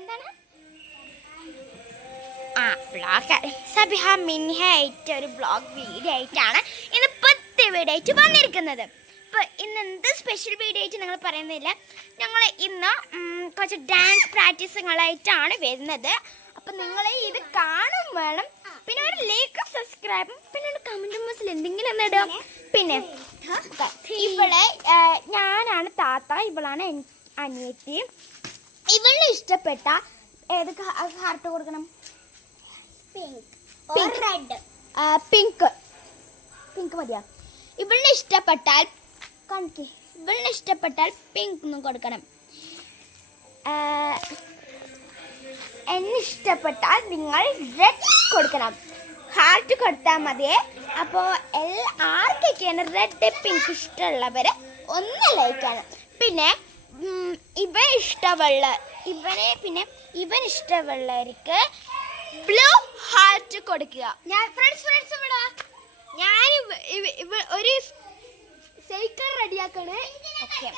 എന്താണ് വ്ളോഗ് സബിഹ മിൻഹ ആയിട്ട് ഒരു വ്ളോഗ് വീഡിയോ ആയിട്ടാണ് ഇന്ന് പുതിയ വീഡിയോ ആയിട്ട് വന്നിരിക്കുന്നത്. അപ്പോൾ ഇന്ന് എന്ത് സ്പെഷ്യൽ വീഡിയോ ആയിട്ട് നിങ്ങൾ പറയുന്നില്ല, ഞങ്ങൾ ഇന്ന് കുറച്ച് ഡാൻസ് പ്രാക്ടീസുകളായിട്ടാണ് വരുന്നത്. അപ്പം നിങ്ങൾ ഇത് കാണും വേണം, പിന്നെ ഒരു ലൈക്ക് സബ്സ്ക്രൈബും പിന്നെ ഒരു കമൻറ്റ് ബോക്സിൽ എന്തെങ്കിലും ഒന്നിടും. പിന്നെ ഇവളെ ഞാനാണ് താത്ത, ഇവളാണ് അനിയത്തി. ഇവളെ ഇഷ്ടപ്പെട്ട ഏത് ഹാർട്ട് കൊടുക്കണം? പിങ്ക് മതിയാ. ഇവളിനെ ഇഷ്ടപ്പെട്ടാൽ പിങ്ക് ഒന്നും കൊടുക്കണം. എന്നെ ഇഷ്ടപ്പെട്ടാൽ നിങ്ങൾ റെഡ് കൊടുക്കണം. ഹാർട്ട് കൊടുത്താൽ മതിയേ. അപ്പോൾ ആർക്കൊക്കെയാണ് റെഡ് പിങ്ക് ഇഷ്ടമുള്ളവർ ഒന്ന് ലൈക്കാണ്. പിന്നെ ഇവൻ ഇഷ്ടമുള്ളവർക്ക് ബ്ലൂ ഹാർട്ട് കൊടുക്കുക. ഞാൻ ഒരു സൈക്കിൾ റെഡിയാക്കണേ. ഓക്കെ,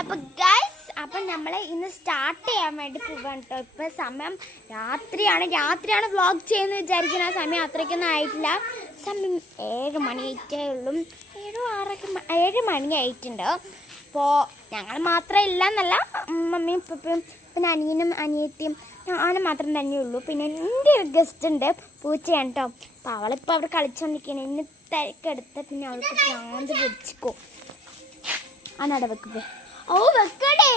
അപ്പം ഗൈസ്, അപ്പം നമ്മൾ ഇന്ന് സ്റ്റാർട്ട് ചെയ്യാൻ വേണ്ടി പോവാണ് കേട്ടോ. ഇപ്പം സമയം രാത്രിയാണ് വ്ളോഗ് ചെയ്യുന്നത് വിചാരിക്കുന്ന സമയം അത്രയ്ക്കൊന്നും ആയിട്ടില്ല. സമയം 7 മണിയായിട്ടേ ഉള്ളൂ. 7 മണി ആയിട്ടുണ്ട്. അപ്പോൾ ഞങ്ങൾ മാത്രം ഇല്ല എന്നല്ല, മമ്മിയും പപ്പയും പിന്നെ അനിയനും അനിയത്തിയും ഞാനും മാത്രം തന്നെ ഉള്ളൂ. പിന്നെ എൻ്റെ ഒരു ഗസ്റ്റ് ഉണ്ട്, പൂച്ചയാണ് കേട്ടോ. അപ്പോൾ അവളിപ്പോൾ അവിടെ കളിച്ചുകൊണ്ടിരിക്കുകയാണ്. എന്നെ തിരക്കെടുത്ത് പിന്നെ അവൾക്ക് ഭ്രാന്ത് പിടിച്ചിക്കോ. വെക്കുക. വെക്കടേ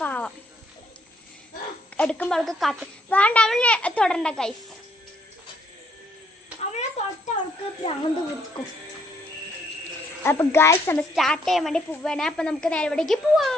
പാവം. എടുക്കുമ്പോൾ അവൾക്ക് കാത്ത് വേണ്ട, അവളെ തൊടണ്ട ഗൈസ്. അവളെ തൊട്ട് അവൾക്ക് ഭ്രാന്ത് പിടിക്കും. അപ്പം ഗൈസ്, നമ്മൾ സ്റ്റാർട്ട് ചെയ്യാൻ വേണ്ടി പോവാണ്. അപ്പം നമുക്ക് നേരെ ഇവിടേക്ക് പോവാം.